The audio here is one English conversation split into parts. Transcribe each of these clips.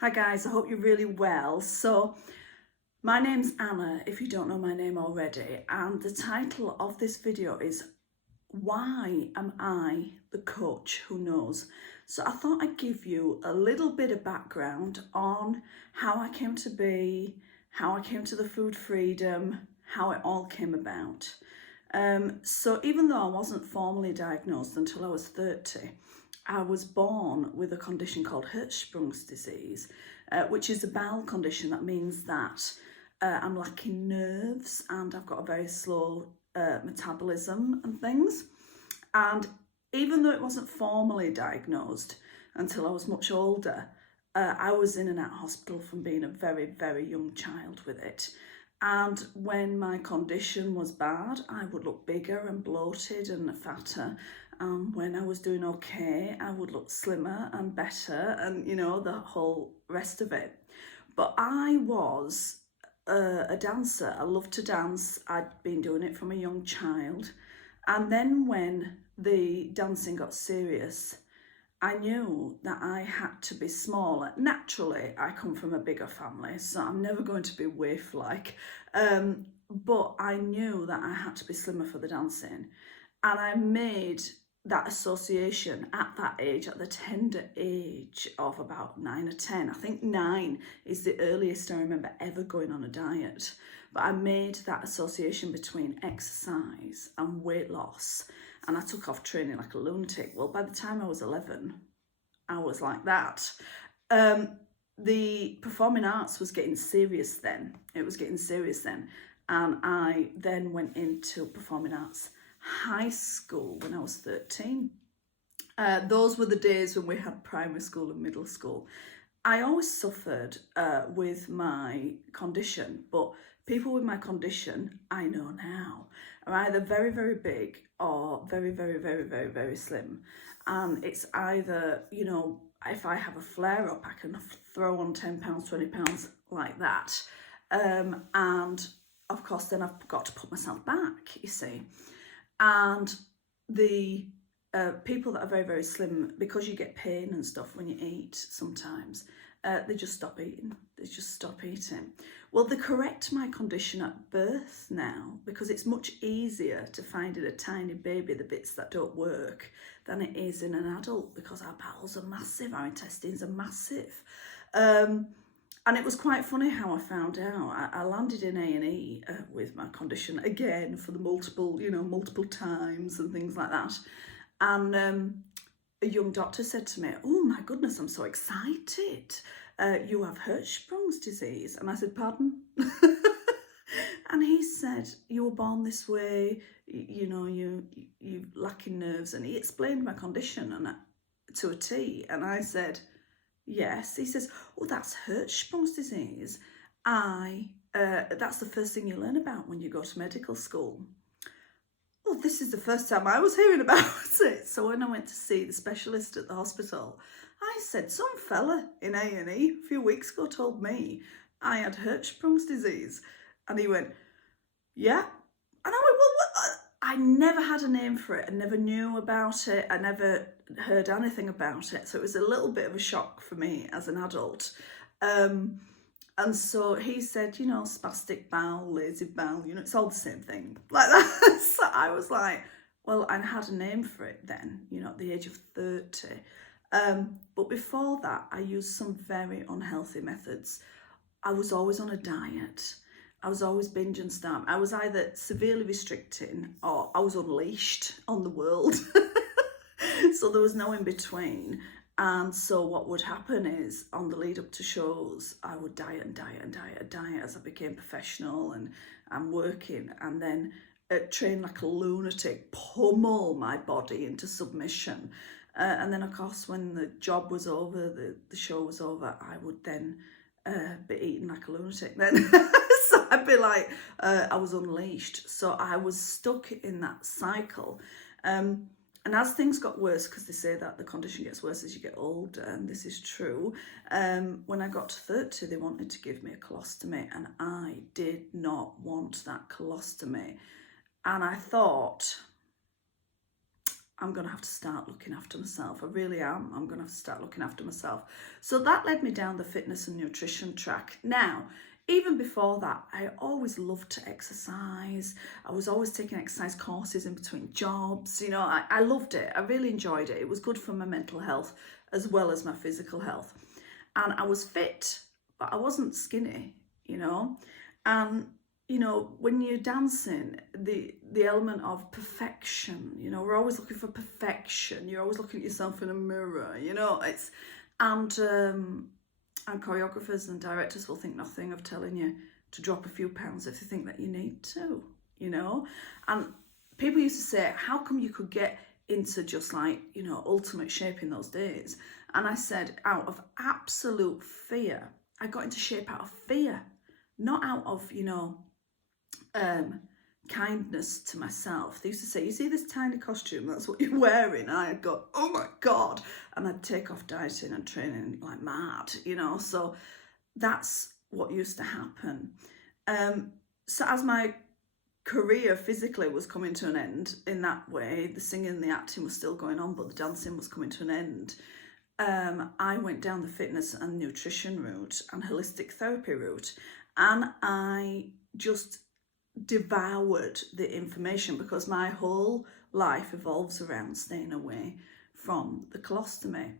Hi guys, I hope you're really well. So my name's Anna, if you don't know my name already, and the title of this video is Why Am I the Coach Who Knows? So I thought I'd give you a little bit of background on how I came to be, how I came to the food freedom, how it all came about. So even though I wasn't formally diagnosed until I was 30, I was born with a condition called Hirschsprung's disease, which is a bowel condition that means that I'm lacking nerves and I've got a very slow metabolism and things. And even though it wasn't formally diagnosed until I was much older, I was in and out of hospital from being a very, very young child with it. And when my condition was bad, I would look bigger and bloated and fatter. When I was doing okay, I would look slimmer and better, and the whole rest of it. But I was a dancer. I loved to dance. I'd been doing it from a young child. And then when the dancing got serious, I knew that I had to be smaller. Naturally, I come from a bigger family, so I'm never going to be waif-like. But I knew that I had to be slimmer for the dancing. And I made that association at that age, at the tender age of about 9 or 10. I think 9 is the earliest I remember ever going on a diet. But I made that association between exercise and weight loss. And I took off training like a lunatic. Well, by the time I was 11, I was like that. The performing arts was getting serious then. It was getting serious then. And I then went into performing arts high school when I was 13. Those were the days when we had primary school and middle school. I always suffered with my condition, but people with my condition, I know now, are either very, very big or very, very, very, very, very slim. And it's either, if I have a flare up, I can throw on 10 pounds, 20 pounds like that. And of course, then I've got to put myself back, you see. And the people that are very, very slim, because you get pain and stuff when you eat sometimes, they just stop eating. They just stop eating. Well, they correct my condition at birth now, because it's much easier to find in a tiny baby the bits that don't work than it is in an adult, because our bowels are massive, our intestines are massive. And it was quite funny how I found out. I landed in A&E with my condition again for the multiple times and things like that. And a young doctor said to me, "Oh my goodness, I'm so excited. You have Hirschsprung's disease." And I said, "Pardon?" And he said, "You were born this way, you lacking nerves." And he explained my condition and to a T. And I said, "Yes." He says, "Oh, that's Hirschsprung's disease. That's the first thing you learn about when you go to medical school." Well, this is the first time I was hearing about it. So when I went to see the specialist at the hospital, I said, "Some fella in A&E a few weeks ago told me I had Hirschsprung's disease." And he went, "Yeah." And I went, "Well, what? I never had a name for it. I never knew about it. I never heard anything about it." So it was a little bit of a shock for me as an adult. And so he said, spastic bowel, lazy bowel, it's all the same thing, like that. So I was like, well, I had a name for it then, at the age of 30. But before that, I used some very unhealthy methods. I was always on a diet. I was always binge and starve. I was either severely restricting or I was unleashed on the world. So there was no in between. And so what would happen is, on the lead up to shows, I would diet and diet and diet and diet as I became professional and I'm working, and then train like a lunatic, pummel my body into submission. And then, of course, when the job was over, the show was over, I would then be eating like a lunatic then. So I'd be like, I was unleashed. So I was stuck in that cycle. And as things got worse, because they say that the condition gets worse as you get older, and this is true, when I got to 30, they wanted to give me a colostomy, and I did not want that colostomy. And I thought, I'm going to have to start looking after myself. I really am. I'm going to have to start looking after myself. So that led me down the fitness and nutrition track. Now, even before that, I always loved to exercise. I was always taking exercise courses in between jobs. You know, I loved it. I really enjoyed it. It was good for my mental health as well as my physical health. And I was fit, but I wasn't skinny, you know. And you know, when you're dancing, the element of perfection, you know, we're always looking for perfection. You're always looking at yourself in a mirror, you know. It's and choreographers and directors will think nothing of telling you to drop a few pounds if they think that you need to, you know. And people used to say, how come you could get into just like, you know, ultimate shape in those days? And I said, out of absolute fear. I got into shape out of fear, not out of, you know, kindness to myself. They used to say, you see this tiny costume, that's what you're wearing. And I'd go, oh my God. And I'd take off dieting and training like mad, you know. So that's what used to happen. So as my career physically was coming to an end in that way, the singing and the acting was still going on, but the dancing was coming to an end. I went down the fitness and nutrition route and holistic therapy route. And I just devoured the information because my whole life evolves around staying away from the colostomy.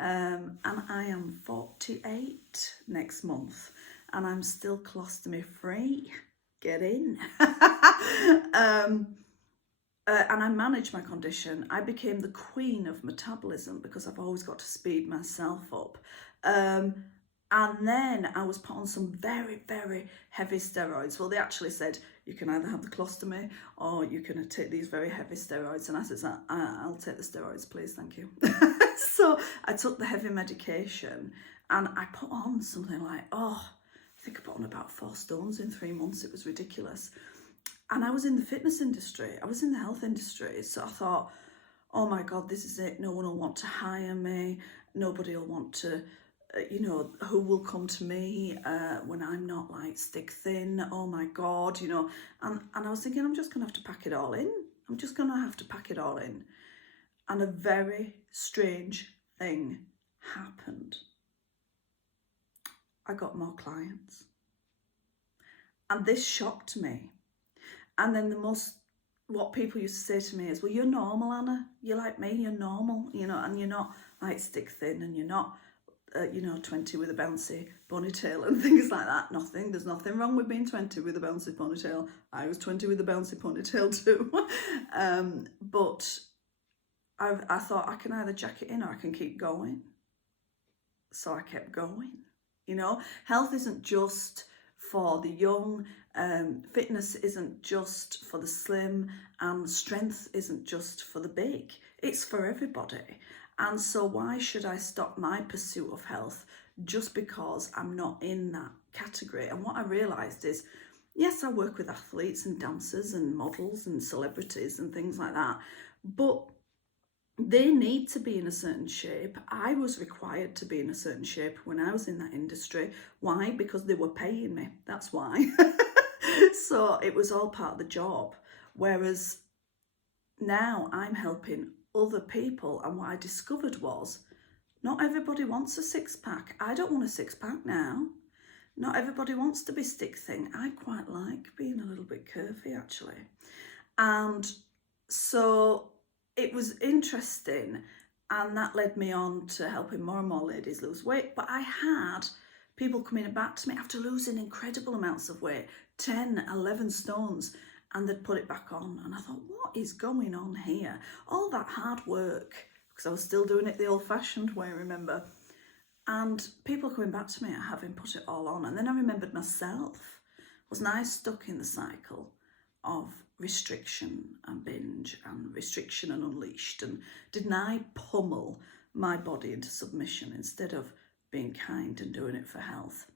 And I am 48 next month and I'm still colostomy free. Get in. And I manage my condition. I became the queen of metabolism because I've always got to speed myself up. And then I was put on some very, very heavy steroids. Well, they actually said, you can either have the colostomy or you can take these very heavy steroids. And I said, I'll take the steroids, please, thank you. So I took the heavy medication and I put on something like, I think I put on about 4 stones in 3 months. It was ridiculous. And I was in the fitness industry. I was in the health industry. So I thought, oh my God, this is it. No one will want to hire me. Nobody will want to... you know, who will come to me when I'm not like stick thin? Oh my God, you know. And I was thinking, I'm just going to have to pack it all in. I'm just going to have to pack it all in. And a very strange thing happened. I got more clients. And this shocked me. And then what people used to say to me is, well, you're normal, Anna. You're like me, you're normal, you know, and you're not like stick thin and you're not, 20 with a bouncy ponytail and things like that. There's nothing wrong with being 20 with a bouncy ponytail. I was 20 with a bouncy ponytail too. But I thought I can either jack it in or I can keep going. So I kept going, you know. Health isn't just for the young, fitness isn't just for the slim, and strength isn't just for the big. It's for everybody. And so why should I stop my pursuit of health just because I'm not in that category? And what I realised is, yes, I work with athletes and dancers and models and celebrities and things like that, but they need to be in a certain shape. I was required to be in a certain shape when I was in that industry. Why? Because they were paying me. That's why. So it was all part of the job. Whereas now I'm helping other people, and what I discovered was not everybody wants a 6-pack. I don't want a 6-pack now. Not everybody wants to be stick thin. I quite like being a little bit curvy actually. And so it was interesting, and that led me on to helping more and more ladies lose weight. But I had people coming back to me after losing incredible amounts of weight, 10, 11 stones, and they'd put it back on. And I thought, what is going on here? All that hard work, because I was still doing it the old-fashioned way, remember? And people coming back to me having put it all on. And then I remembered myself. Wasn't I stuck in the cycle of restriction and binge and restriction and unleashed? And didn't I pummel my body into submission instead of being kind and doing it for health?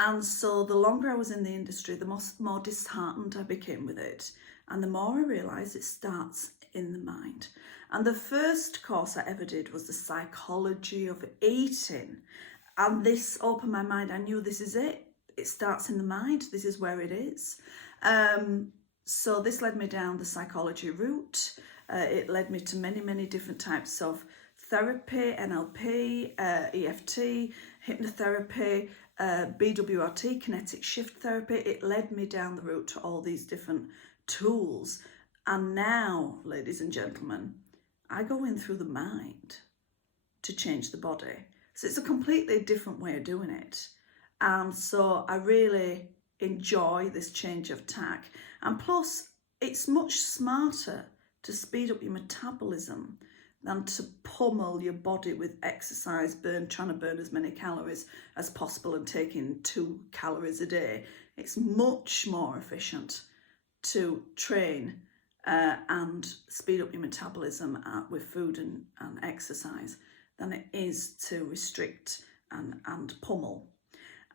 And so the longer I was in the industry, the more disheartened I became with it. And the more I realised it starts in the mind. And the first course I ever did was the psychology of eating. And this opened my mind. I knew this is it. It starts in the mind. This is where it is. So this led me down the psychology route. It led me to many, many different types of therapy, NLP, EFT, hypnotherapy, BWRT, kinetic shift therapy. It led me down the route to all these different tools. And now, ladies and gentlemen, I go in through the mind to change the body. So it's a completely different way of doing it. And so I really enjoy this change of tack. And plus, it's much smarter to speed up your metabolism than to pummel your body with exercise, trying to burn as many calories as possible and taking 2 calories a day. It's much more efficient to train and speed up your metabolism with food and exercise than it is to restrict and pummel.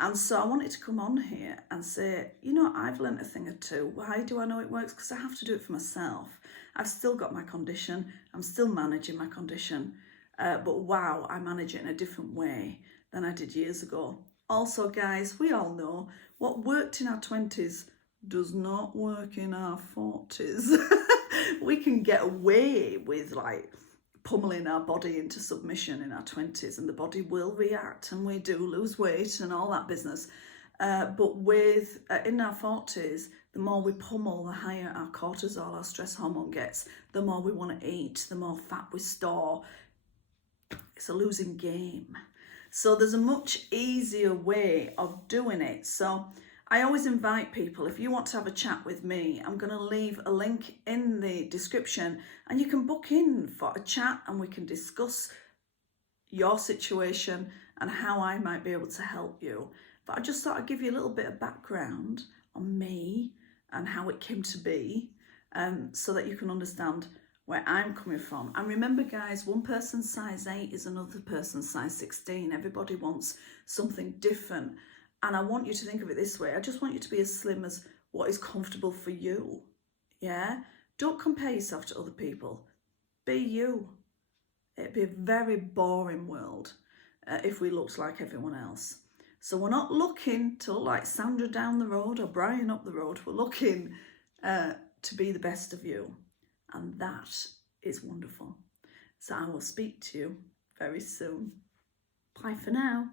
And so I wanted to come on here and say, you know, I've learnt a thing or two. Why do I know it works? Because I have to do it for myself. I've still got my condition. I'm still managing my condition. But wow, I manage it in a different way than I did years ago. Also, guys, we all know what worked in our 20s does not work in our 40s. We can get away with like pummeling our body into submission in our 20s, and the body will react, and we do lose weight and all that business. But in our 40s, the more we pummel, the higher our cortisol, our stress hormone gets. The more we want to eat, the more fat we store. It's a losing game. So there's a much easier way of doing it. So I always invite people, if you want to have a chat with me, I'm going to leave a link in the description and you can book in for a chat and we can discuss your situation and how I might be able to help you. But I just thought I'd give you a little bit of background on me and how it came to be, so that you can understand where I'm coming from. And remember, guys, one person's size 8 is another person's size 16. Everybody wants something different. And I want you to think of it this way. I just want you to be as slim as what is comfortable for you. Yeah? Don't compare yourself to other people. Be you. It'd be a very boring world if we looked like everyone else. So we're not looking to look like Sandra down the road or Brian up the road. We're looking to be the best of you. And that is wonderful. So I will speak to you very soon. Bye for now.